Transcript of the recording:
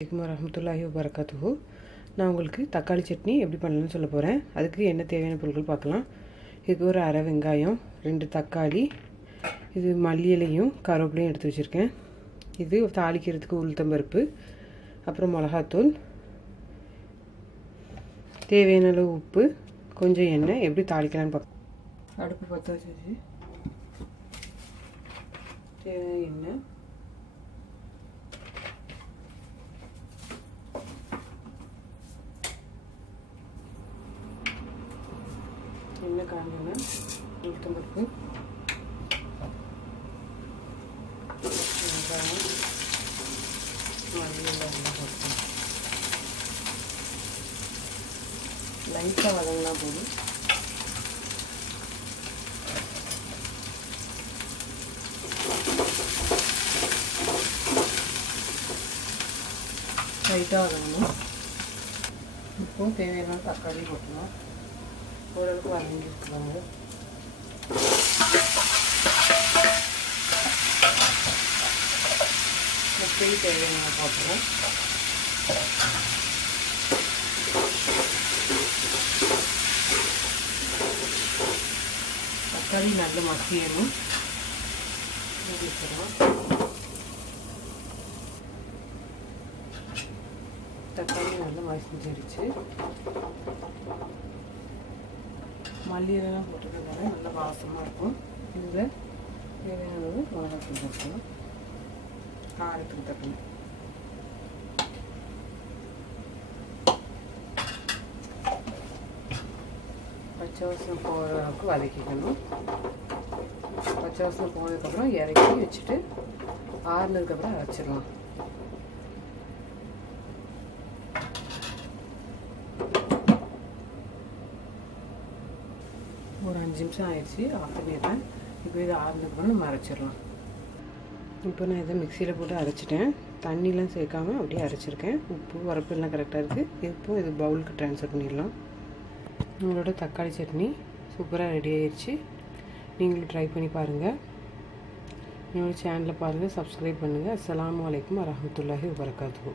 அலைக்கும் வரஹ்மத்துல்லாஹி வபரகாத்துஹு. நான் உங்களுக்கு தக்காளி சட்னி எப்படி பண்ணலான்னு சொல்ல போகிறேன். அதுக்கு என்ன தேவையான பொருட்கள் பார்க்கலாம். இதுக்கு ஒரு அரை வெங்காயம், 2 தக்காளி, இது மல்லி இலையும் கருவேப்பிலையும் எடுத்து வச்சுருக்கேன். இது தாளிக்கிறதுக்கு உளுத்தம்பருப்பு, அப்புறம் மிளகாத்தூள், தேவையான அளவு உப்பு, கொஞ்சம் எண்ணெய். எப்படி தாளிக்கலான்னு பார்க்கலாம். அடுப்பு பற்ற வச்சு தேவையான எண்ணெய், எண்ணெய் காஞ்சோன்னா உளுத்தம்பருப்பு, வெங்காயம், மல்லி எல்லாம் போட்டுக்கணும். லைட்டாக வதங்கினா போதும். லைட்டாக வதங்கணும். இப்போது தேவையான தக்காளி போட்டுக்கலாம். ஓரளவுக்கு வதங்கி இருக்கிறாங்க. முட்டையை தேவையான போட்டுருவோம். தக்காளி நல்ல மசியணும். தக்காளி நல்லா மசிஞ்சிருச்சு. மல்லியெல்லாம் போட்டுக்கிறதுனால நல்லா வாசமாக இருக்கும். இதில் தேவையான அளவு மிளகாத்தூள் போட்டுக்கலாம். காரத்துக்கு தக்கணும். பச்சை வாசனை போகிற அளவுக்கு வதக்கிக்கணும். பச்சை வாசனை போனதுக்கப்புறம் இறக்கி வச்சுட்டு ஆறுனதுக்கப்புறம் அரைச்சிடலாம். ஒரு 5 நிமிஷம் ஆயிடுச்சு. ஆஃப் பண்ணிடுறேன். இப்போ இதை ஆறுனதுக்கப்புறம் நம்ம அரைச்சிடலாம். இப்போ நான் இதை மிக்சியில் போட்டு அரைச்சிட்டேன். தண்ணிலாம் சேர்க்காமல் அப்படியே அரைச்சிருக்கேன். உப்பு உரப்பு எல்லாம் கரெக்டாக இருக்குது. இப்போ இது பவுலுக்கு ட்ரான்ஸ்ஃபர் பண்ணிடலாம். உங்களோட தக்காளி சட்னி சூப்பராக ரெடி ஆயிடுச்சு. நீங்களும் ட்ரை பண்ணி பாருங்கள். என்னோடய சேனலை பாருங்கள், சப்ஸ்கிரைப் பண்ணுங்கள். அஸ்ஸலாமு அலைக்கும் வரஹ்மத்துல்லாஹி வபரகாத்துஹு.